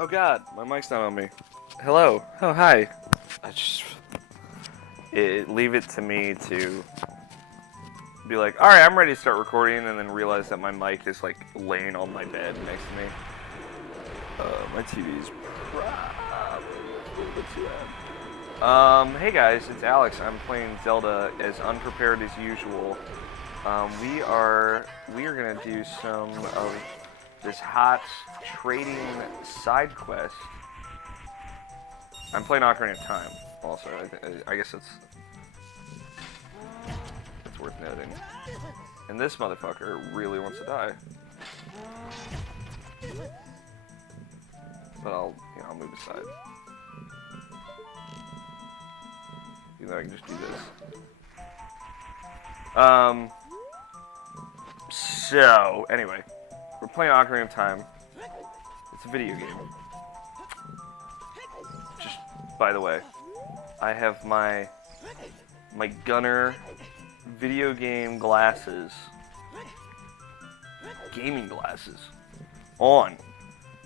Oh god, my mic's not on me. Hello. Oh, hi. Leave it to me to be like, alright, I'm ready to start recording, and then realize that my mic is like laying on my bed next to me. My TV's probably a little bit too loud. Hey guys, it's Alex. I'm playing Zelda as unprepared as usual. We are gonna do some of this hot trading side quest. I'm playing Ocarina of Time, also. I guess it's worth noting. And this motherfucker really wants to die. But I'll move aside. Even though I can just do this. So, anyway. We're playing Ocarina of Time. It's a video game. Just, by the way, I have my Gunner video game glasses, gaming glasses, on.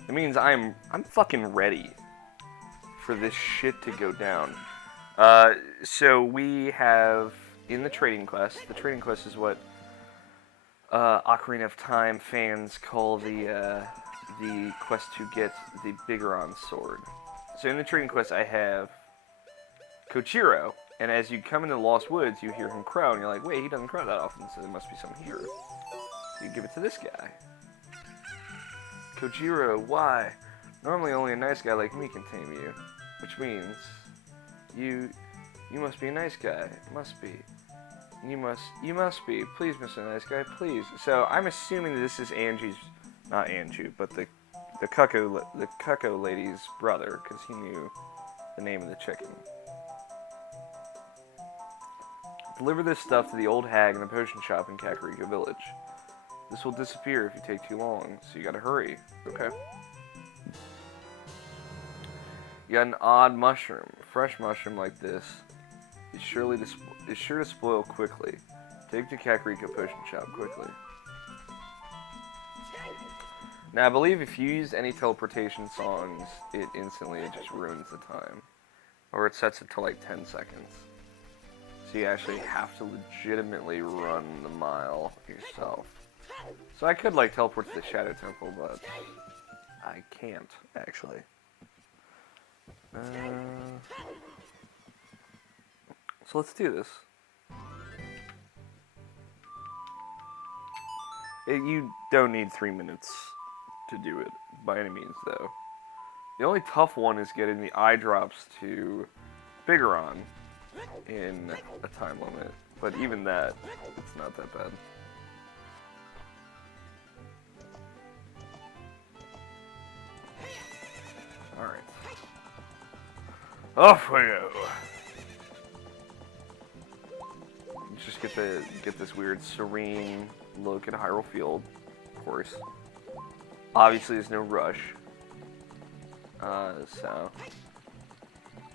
It means I'm fucking ready for this shit to go down. So we have in the trading quest. The trading quest is what Ocarina of Time fans call the quest to get the Bigoron sword. So in the trading quest, I have Kochiro, and as you come into the Lost Woods, you hear him crow, and you're like, wait, he doesn't crow that often, so there must be some here. So you give it to this guy. Kochiro, why? Normally only a nice guy like me can tame you, which means you must be a nice guy. Must be. You must be. Please, Mr. Nice Guy, please. So I'm assuming this is Angie's, not Anju, but the Cuckoo lady's brother, because he knew the name of the chicken. Deliver this stuff to the old hag in the potion shop in Kakariko Village. This will disappear if you take too long, so you gotta hurry. Okay. You got an odd mushroom. A fresh mushroom like this is sure to spoil quickly. Take to Kakariko Potion Shop quickly. Now, I believe if you use any teleportation songs, it just ruins the time. Or it sets it to like 10 seconds. So you actually have to legitimately run the mile yourself. So I could like teleport to the Shadow Temple, but I can't, actually. So let's do this. You don't need 3 minutes to do it, by any means, though. The only tough one is getting the eye drops to Bigoron in a time limit. But even that, it's not that bad. Alright. Off we go! Just get this weird serene look at Hyrule Field, of course. Obviously, there's no rush. So.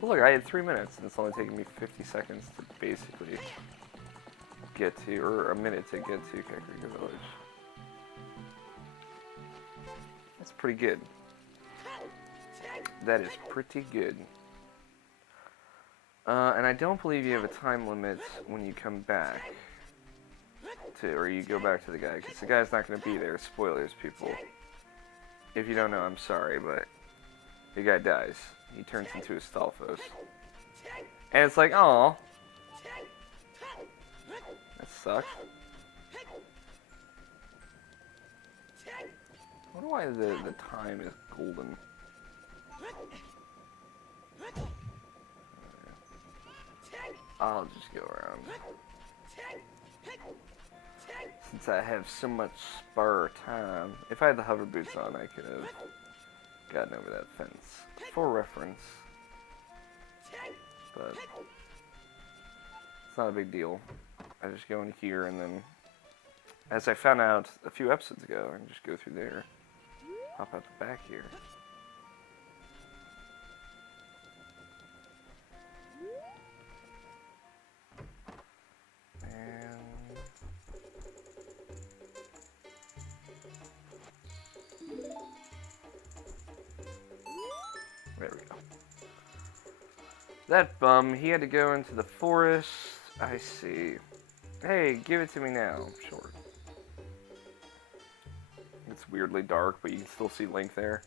Well, look, I had 3 minutes, and it's only taking me 50 seconds to basically get to, or a minute to get to Kakariko Village. That's pretty good. That is pretty good. And I don't believe you have a time limit when you come back to, or you go back to the guy, because the guy's not going to be there. Spoilers, people. If you don't know, I'm sorry, but the guy dies. He turns into a Stalfos. And it's like, aw. That sucks. I wonder why the time is golden. I'll just go around. Since I have so much spare time. If I had the hover boots on, I could have gotten over that fence. For reference. But it's not a big deal. I just go in here and then, as I found out a few episodes ago, I can just go through there. Hop out the back here. That bum, he had to go into the forest. I see. Hey, give it to me now. Sure. It's weirdly dark, but you can still see Link there.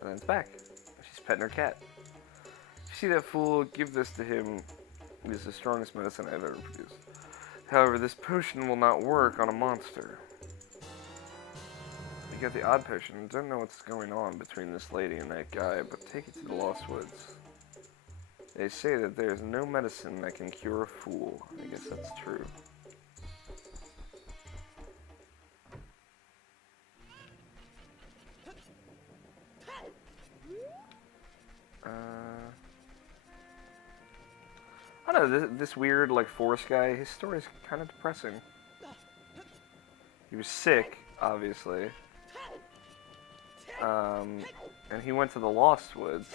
And then it's back. She's petting her cat. You see that fool? Give this to him. It is the strongest medicine I've ever produced. However, this potion will not work on a monster. You got the odd potion. I don't know what's going on between this lady and that guy, but take it to the Lost Woods. They say that there is no medicine that can cure a fool. I guess that's true. I don't know, this weird, like, forest guy, his story is kind of depressing. He was sick, obviously. And he went to the Lost Woods.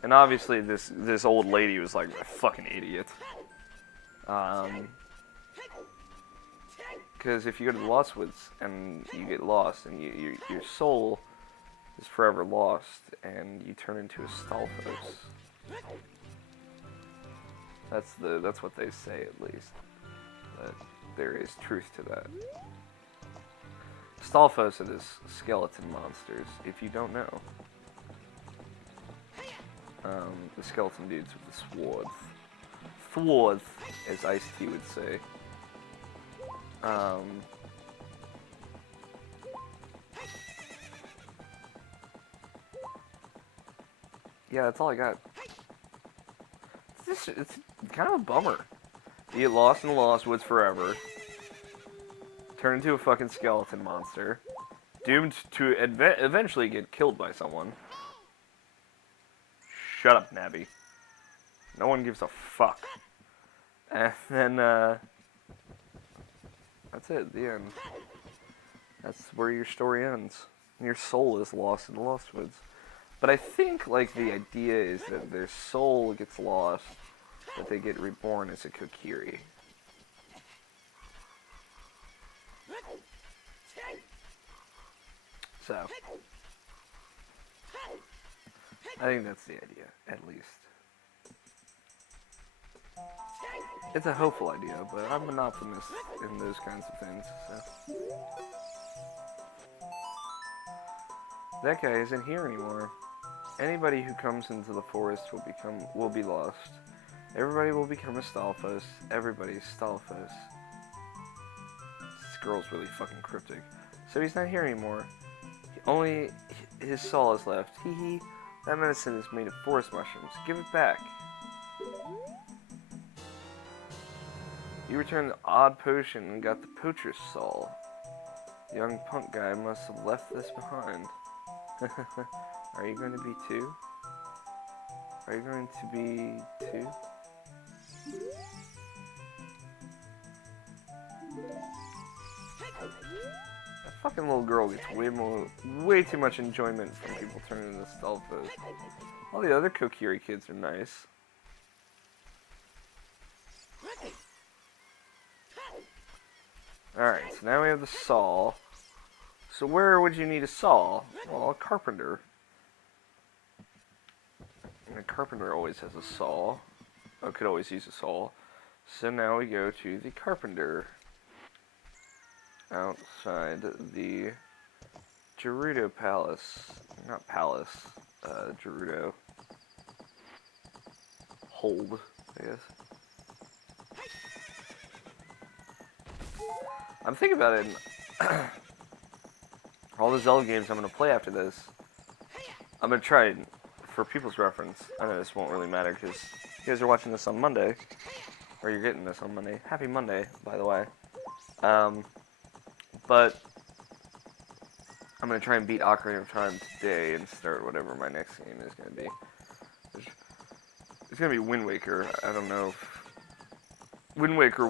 And obviously this old lady was like a fucking idiot. Because if you go to the Lost Woods and you get lost and your soul is forever lost and you turn into a Stalfos. That's what they say, at least. But there is truth to that. Stalfos are these skeleton monsters, if you don't know. The skeleton dudes with the swords. Swords, as Ice-T would say. Yeah, that's all I got. It's kind of a bummer. You get lost in the Lost Woods forever. Turn into a fucking skeleton monster. Doomed to eventually get killed by someone. Shut up, Nabby. No one gives a fuck. And then, that's it, the end. That's where your story ends. Your soul is lost in the Lost Woods. But I think, like, the idea is that their soul gets lost, but they get reborn as a Kokiri. So, I think that's the idea, at least. It's a hopeful idea, but I'm an optimist in those kinds of things, so. That guy isn't here anymore. Anybody who comes into the forest will be lost. Everybody will become a Stalfos. Everybody's Stalfos. This girl's really fucking cryptic. So he's not here anymore. Only his soul is left. Hee hee. That medicine is made of forest mushrooms. Give it back. You returned the odd potion and got the poacher's soul. The young punk guy must have left this behind. Are you going to be too? Are you going to be too? That fucking little girl gets way too much enjoyment from people turning into Stalfos. All the other Kokiri kids are nice. Alright, so now we have the saw. So where would you need a saw? Well, a carpenter. And a carpenter always has a saw. Oh, could always use a saw. So now we go to the carpenter. Outside the Gerudo Palace. Not palace. Gerudo. Hold, I guess. I'm thinking about it. All the Zelda games I'm going to play after this, I'm going to try, for people's reference, I know this won't really matter because you guys are watching this on Monday, or you're getting this on Monday. Happy Monday, by the way. But I'm going to try and beat Ocarina of Time today and start whatever my next game is going to be. It's going to be Wind Waker. I don't know if Wind Waker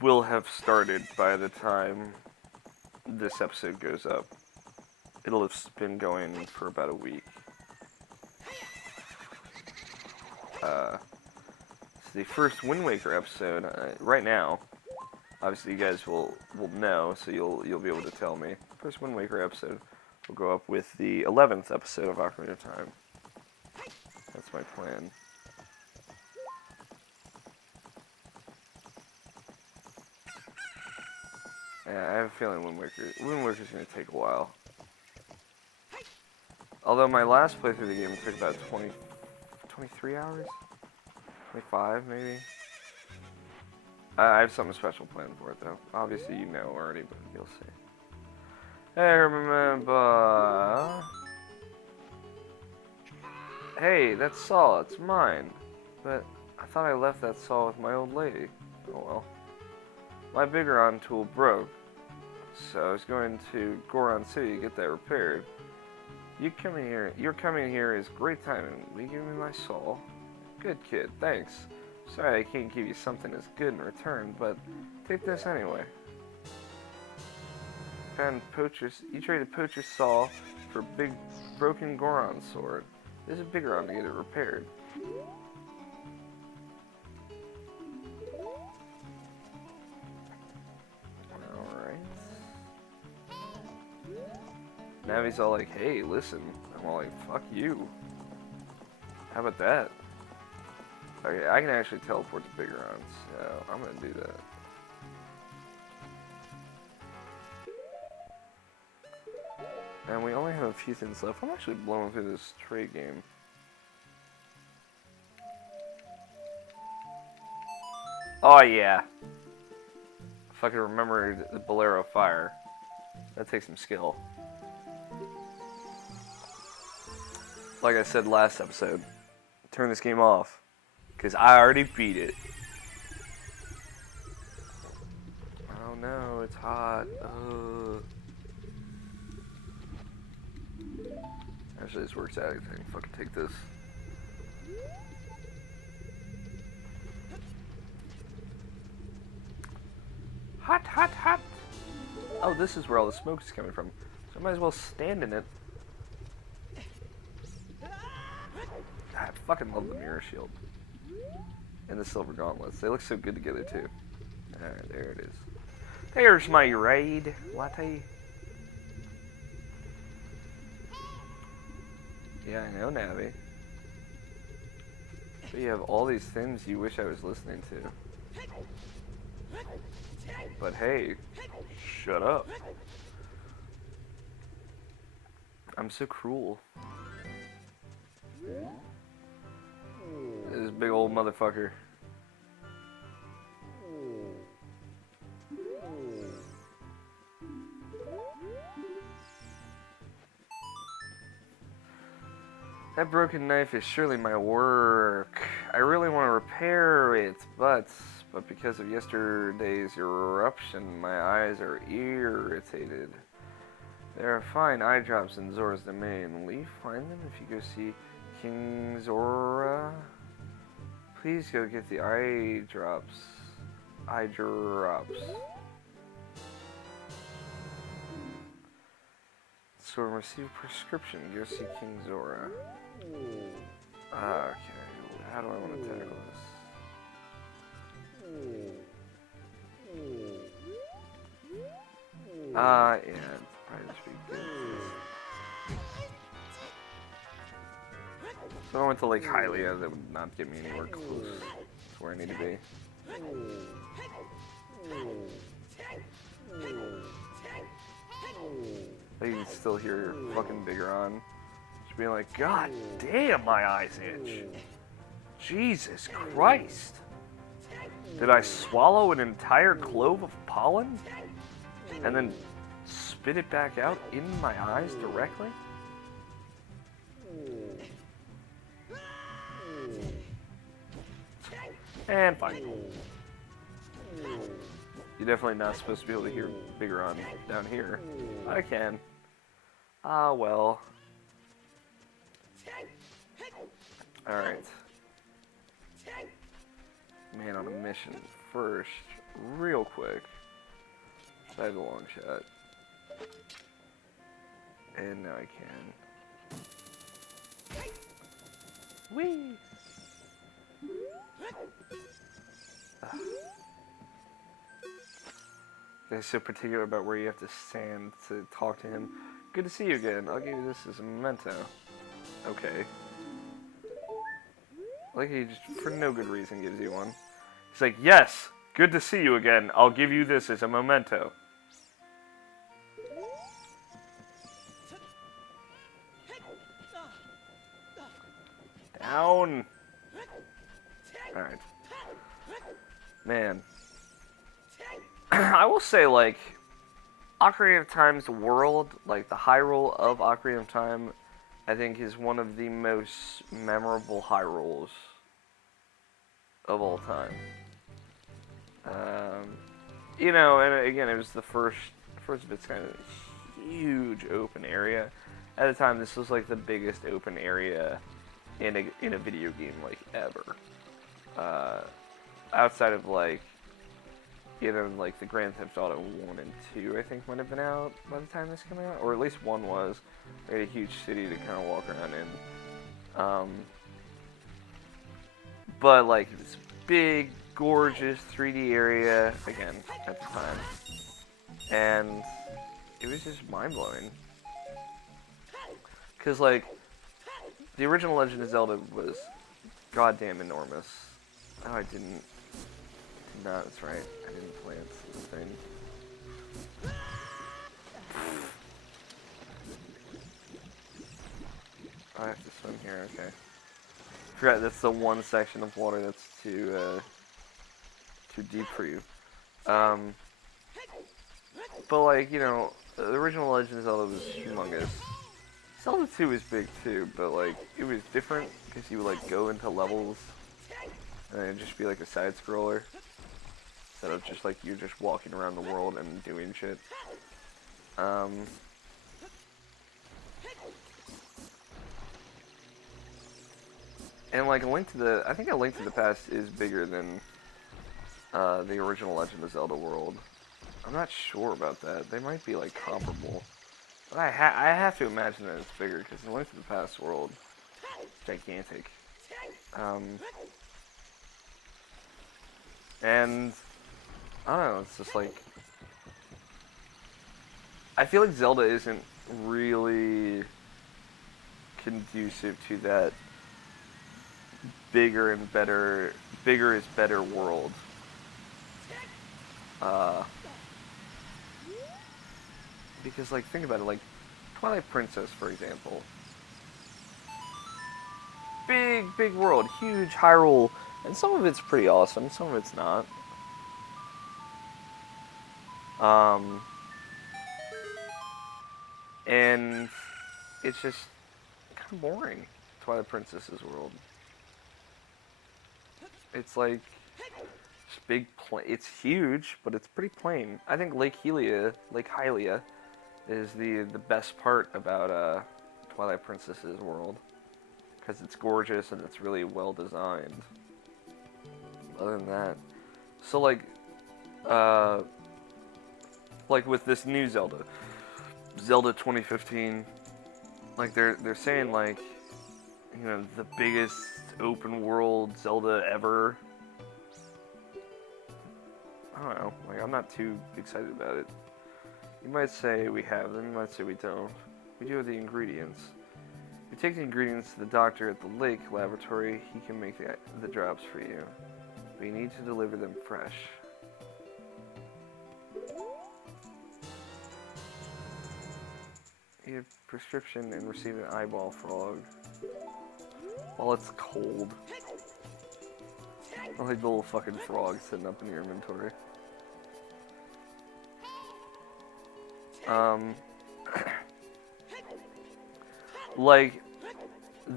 will have started by the time this episode goes up. It'll have been going for about a week. It's the first Wind Waker episode right now. Obviously, you guys will know, so you'll be able to tell me. First Wind Waker episode will go up with the 11th episode of Ocarina of Time. That's my plan. Yeah, I have a feeling Wind Waker's gonna take a while. Although my last playthrough of the game took about 23 hours? 25, maybe? I have something special planned for it, though. Obviously, you know already, but you'll see. Hey, remember... Hey, that saw, it's mine. But I thought I left that saw with my old lady. Oh well. My Bigoron tool broke, so I was going to Goron City to get that repaired. Your coming here is great timing. Will you give me my saw? Good kid, thanks. Sorry I can't give you something as good in return, but take this anyway. You traded Poacher's saw for a big broken Goron sword. There's a Bigoron to get it repaired. Navi's all like, hey, listen. I'm all like, fuck you. How about that? Okay, I can actually teleport to Bigoron, so I'm gonna do that. And we only have a few things left. I'm actually blowing through this trade game. Oh yeah. If I could remember the Bolero Fire. That takes some skill. Like I said last episode, turn this game off, because I already beat it. Oh no, it's hot. Actually, this works out. I can fucking take this. Hot, hot, hot. Oh, this is where all the smoke is coming from. So I might as well stand in it. I fucking love the mirror shield. And the silver gauntlets. They look so good together, too. Alright, there it is. There's my raid. Latte. Yeah, I know, Navi. But you have all these things you wish I was listening to. But hey, shut up. I'm so cruel. This big old motherfucker. That broken knife is surely my work. I really want to repair it, but because of yesterday's eruption, my eyes are irritated. There are fine eye drops in Zora's Domain. Will you find them if you go see King Zora? Please go get the eye drops. Eye drops. So receive prescription. Go see King Zora. Okay, how do I want to tackle this? Yeah, it'd probably just be good. So I went to Lake Hylia. That would not get me anywhere close to where I need to be. But you can still hear your fucking Bigoron just being like, God damn, my eyes itch. Jesus Christ. Did I swallow an entire clove of pollen? And then spit it back out in my eyes directly? And fine. You're definitely not supposed to be able to hear Bigoron down here. I can. Ah, well. Alright. Man on a mission first, real quick. I have a long shot. And now I can. Whee! They're so particular about where you have to stand to talk to him. Good to see you again. I'll give you this as a memento. Okay. Like he just, for no good reason, gives you one. He's like, yes, good to see you again. I'll give you this as a memento. down. Alright. Man. I will say, like, Ocarina of Time's world, like, the Hyrule of Ocarina of Time, I think is one of the most memorable Hyrules of all time. You know, and again, it was the first of its kind of huge open area. At the time, this was like the biggest open area in a video game like ever. Outside of like, you know, like the Grand Theft Auto 1 and 2, I think might have been out by the time this came out, or at least 1 was. They had a huge city to kind of walk around in. But like this big, gorgeous 3D area again at the time, and it was just mind-blowing. Cause like the original Legend of Zelda was goddamn enormous. Oh, I didn't. No, that's right. I didn't plant the thing. I have to swim here. Okay. Forgot that's the one section of water that's too deep for you. But like, you know, the original Legend of Zelda was humongous. Zelda 2 was big too, but like, it was different because you would like go into levels and then it'd just be like a side scroller instead of just like you're just walking around the world and doing shit. And like I think A Link to the Past is bigger than the original Legend of Zelda world. I'm not sure about that. They might be like comparable. But I have to imagine that it's bigger, because the Link to the Past world is gigantic. And, I don't know, it's just like... I feel like Zelda isn't really conducive to that bigger is better world. Because, like, think about it, like, Twilight Princess, for example. Big world, huge Hyrule, and some of it's pretty awesome, some of it's not. And it's just kind of boring, Twilight Princess's world. It's like, it's huge, but it's pretty plain. I think Lake Hylia, is the best part about Twilight Princess's world, because it's gorgeous and it's really well designed. Other than that, so like with this new Zelda 2015, like they're saying like, you know, the biggest open world Zelda ever. I don't know, like I'm not too excited about it. You might say we have them, you might say we don't. We do have the ingredients. We take the ingredients to the doctor at the lake laboratory, he can make the drops for you. But you need to deliver them fresh. You have prescription and receive an eyeball frog. While it's cold. I like the little fucking frog sitting up in your inventory. Like,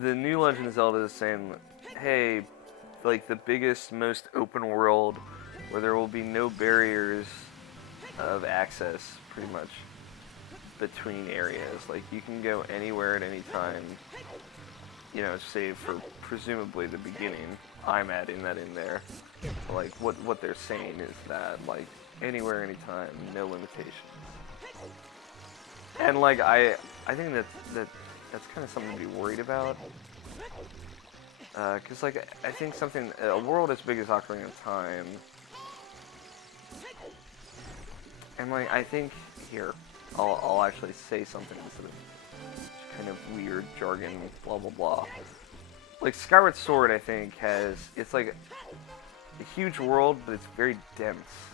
the new Legend of Zelda is saying, hey, like, the biggest, most open world, where there will be no barriers of access, pretty much, between areas. Like, you can go anywhere at any time, you know, save for, presumably, the beginning. I'm adding that in there. Like, what they're saying is that, like, anywhere, anytime, no limitations. And, like, I think that's kind of something to be worried about. Because, like, I think a world as big as Ocarina of Time, and, like, I think, here, I'll actually say something instead of kind of weird jargon, blah, blah, blah. Like, Skyward Sword, I think, it's like a huge world, but it's very dense.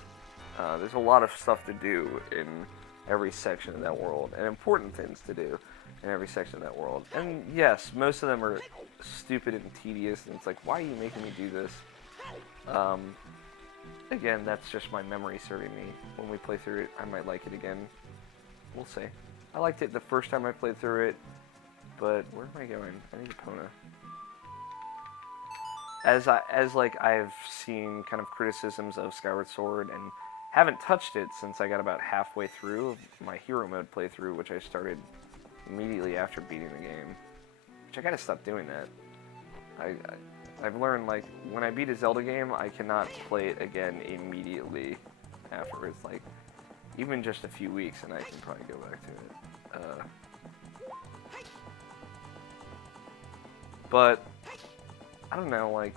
There's a lot of stuff to do in every section of that world, and important things to do. in every section of that world. And yes, most of them are stupid and tedious, and it's like, why are you making me do this? Again, that's just my memory serving me. When we play through it, I might like it again. We'll see. I liked it the first time I played through it, but where am I going? I need Epona. As I've seen kind of criticisms of Skyward Sword and haven't touched it since I got about halfway through my hero mode playthrough, which I started immediately after beating the game. Which I gotta stop doing that. I've learned, like, when I beat a Zelda game, I cannot play it again immediately afterwards. Like, even just a few weeks, and I can probably go back to it. But I don't know, like,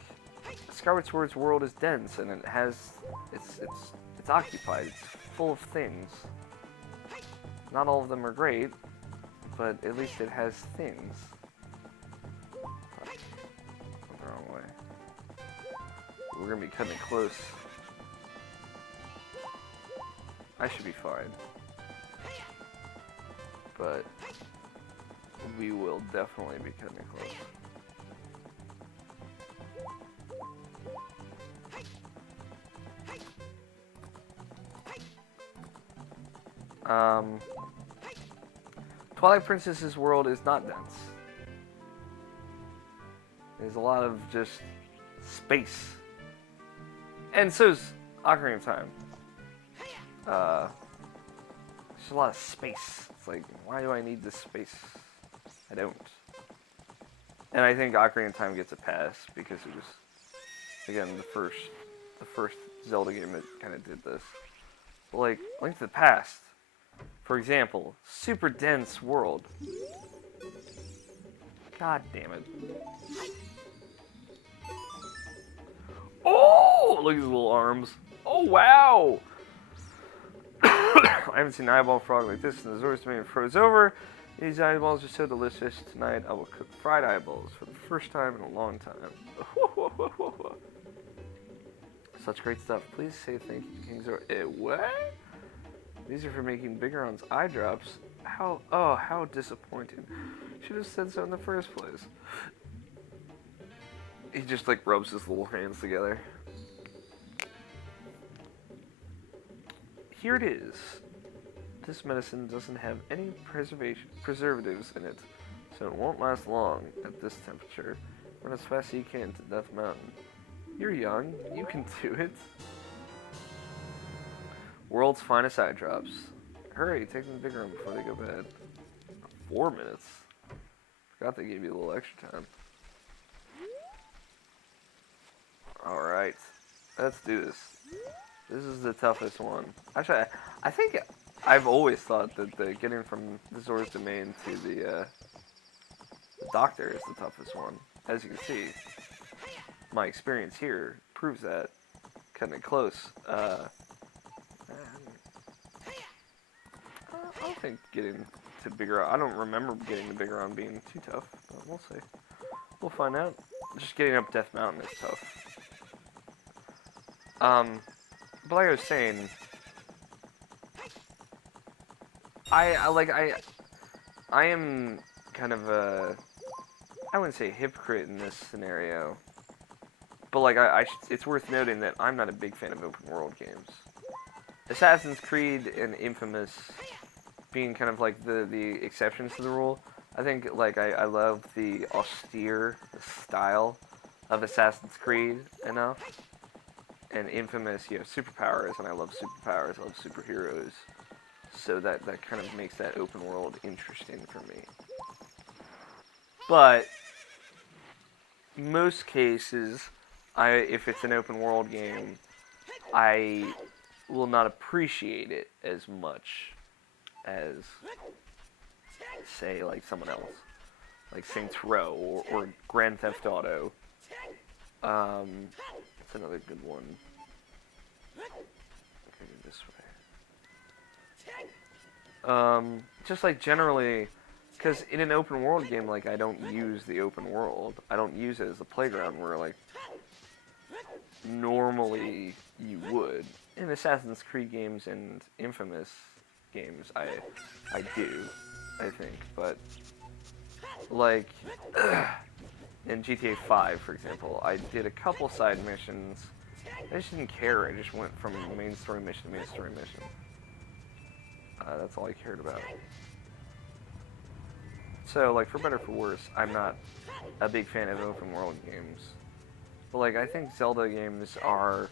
Skyward Sword's world is dense, and it has it's occupied. It's full of things. Not all of them are great, but at least it has things. The wrong way. We're gonna be cutting it close. I should be fine. But we will definitely be cutting it close. Twilight Princess's world is not dense. There's a lot of just space. And so's Ocarina of Time. There's a lot of space. It's like, why do I need this space? I don't. And I think Ocarina of Time gets a pass because it was, again, the first Zelda game that kind of did this. But like, Link to the Past, for example, super dense world. God damn it. Oh, look at his little arms. Oh, wow. I haven't seen an eyeball frog like this in the Zoras Domain froze over. These eyeballs are so delicious. Tonight I will cook fried eyeballs for the first time in a long time. Such great stuff. Please say thank you to King Zora. What? These are for making Bigeron's eye drops. How disappointing. Should have said so in the first place. He just like rubs his little hands together. Here it is. This medicine doesn't have any preservatives in it, so it won't last long at this temperature. Run as fast as you can to Death Mountain. You're young. You can do it. World's finest eye drops. Hurry, take them to Bigeron before they go bad. 4 minutes. Forgot they gave you a little extra time. Alright. Let's do this. This is the toughest one. Actually, I think I've always thought that the getting from the Zoras Domain to the doctor is the toughest one. As you can see, my experience here proves that. Cutting it close. I don't think getting to Bigeron, I don't remember getting to Bigeron being too tough, but we'll see. We'll find out. Just getting up Death Mountain is tough. But like I was saying, I am kind of a, I wouldn't say hypocrite in this scenario, but like it's worth noting that I'm not a big fan of open world games. Assassin's Creed and Infamous being kind of like the exceptions to the rule. I think like I love the austere style of Assassin's Creed enough. And Infamous, you have superpowers, and I love superpowers, I love superheroes. So that kind of makes that open world interesting for me. But most cases, if it's an open world game, I will not appreciate it as much as, say, like someone else. Like Saints Row or Grand Theft Auto. That's another good one. Okay, this way. Just like generally, because in an open world game, like I don't use the open world. I don't use it as a playground where like normally you would. In Assassin's Creed games and Infamous games, I do. I think, but like in GTA 5, for example, I did a couple side missions. I just didn't care. I just went from main story mission to main story mission. That's all I cared about. So, like, for better or for worse, I'm not a big fan of open world games. But, like, I think Zelda games are...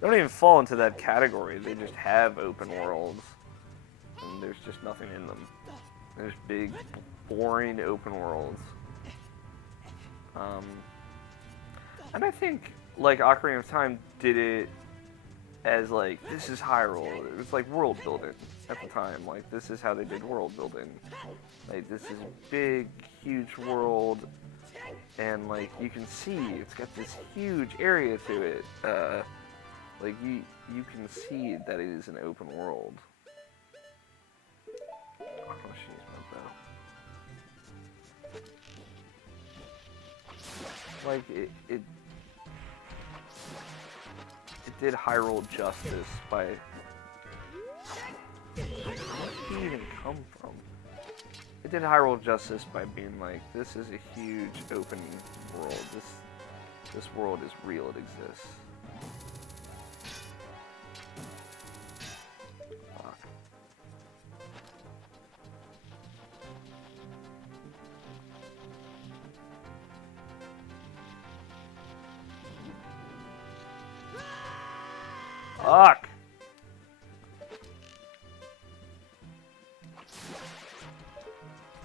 They don't even fall into that category. They just have open worlds. And there's just nothing in them. There's big, boring open worlds. And I think, like, Ocarina of Time did it as, like, this is Hyrule. It was, like, world building at the time. Like, this is how they did world building. Like, this is a big, huge world, and, like, you can see it's got this huge area to it. Like, you can see that it is an open world. Oh, she's my bow. Like, it did Hyrule justice by... Where did he even come from? It did Hyrule justice by being like, this is a huge open world. This world is real. It exists. Fuck. Fuck!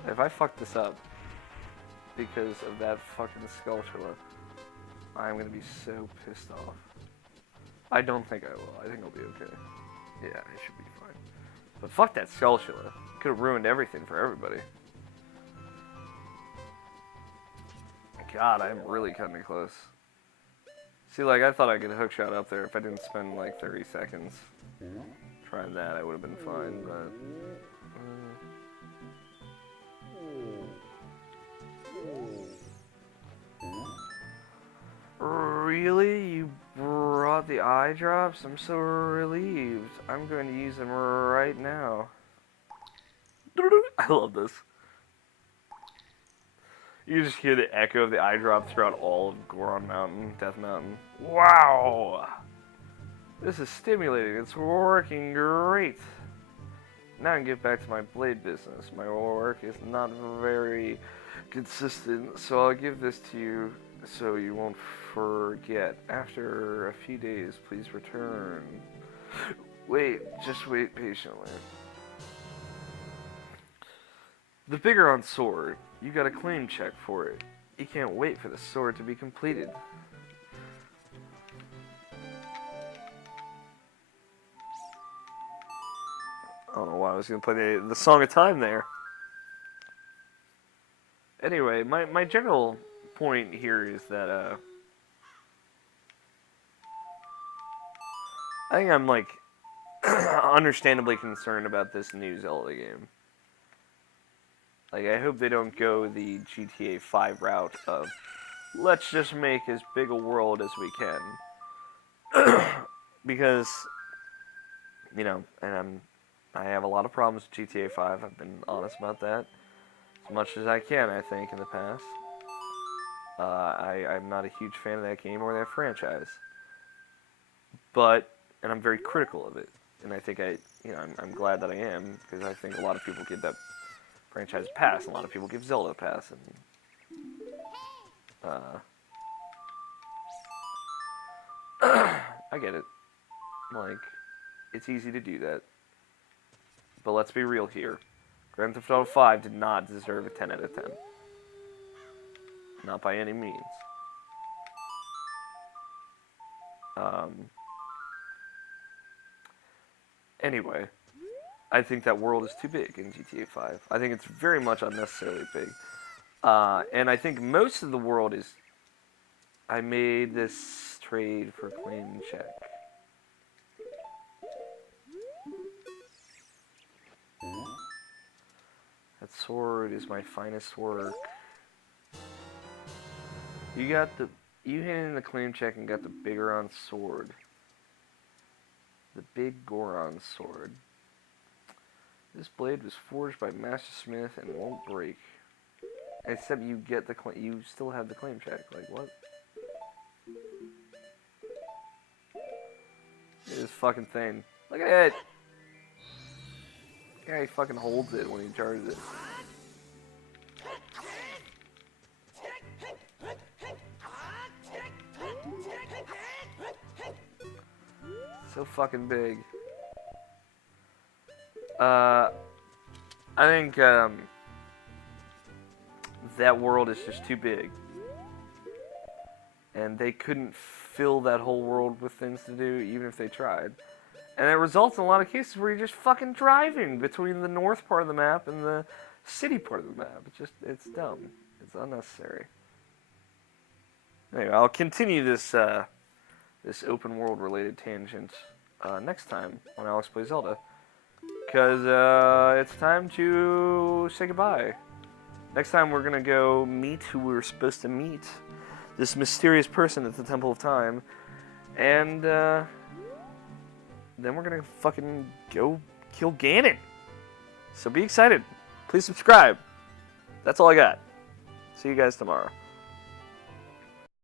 If I fuck this up because of that fucking Skulltula, I'm gonna be so pissed off. I don't think I will. I think I'll be okay. Yeah, I should be fine. But fuck that Skulltula. Could have ruined everything for everybody. God, I'm really cutting it close. See, like, I thought I could hookshot up there if I didn't spend, like, 30 seconds. Trying that, I would have been fine, but... Really? You brought the eye drops? I'm so relieved. I'm going to use them right now. I love this. You just hear the echo of the eye drop throughout all of Gore Mountain, Death Mountain. Wow! This is stimulating. It's working great. Now I can get back to my blade business. My work is not very consistent, so I'll give this to you so you won't forget. After a few days, please return. Wait, just wait patiently. The Biggoron sword. You got a claim check for it. You can't wait for the sword to be completed. I don't know why I was going to play the Song of Time there. Anyway, my general point here is that, I think I'm, like, understandably concerned about this new Zelda game. Like, I hope they don't go the GTA 5 route of, let's just make as big a world as we can. Because, you know, and I have a lot of problems with GTA 5. I've been honest about that. As much as I can, I think, in the past. I'm not a huge fan of that game or that franchise. But, and I'm very critical of it. And I think I'm glad that I am, because I think a lot of people give that franchise a pass, and a lot of people give Zelda a pass, and I get it. Like, it's easy to do that. But let's be real here. Grand Theft Auto 5 did not deserve a 10 out of 10. Not by any means. Anyway, I think that world is too big in GTA 5. I think it's very much unnecessarily big. And I think most of the world is... I made this trade for claim check. That sword is my finest work. You hit in the claim check and got the Biggoron sword. The Big Goron sword. This blade was forged by Master Smith and won't break. Except you get the you still have the claim check. Like what? This fucking thing. Look at it. Yeah, he fucking holds it when he charges it. So fucking big. I think that world is just too big. And they couldn't fill that whole world with things to do, even if they tried. And it results in a lot of cases where you're just fucking driving between the north part of the map and the city part of the map. It's dumb. It's unnecessary. Anyway, I'll continue this this open world related tangent next time when Alex plays Zelda. Because it's time to say goodbye. Next time we're going to go meet who we were supposed to meet. This mysterious person at the Temple of Time. And then we're going to fucking go kill Ganon. So be excited. Please subscribe. That's all I got. See you guys tomorrow.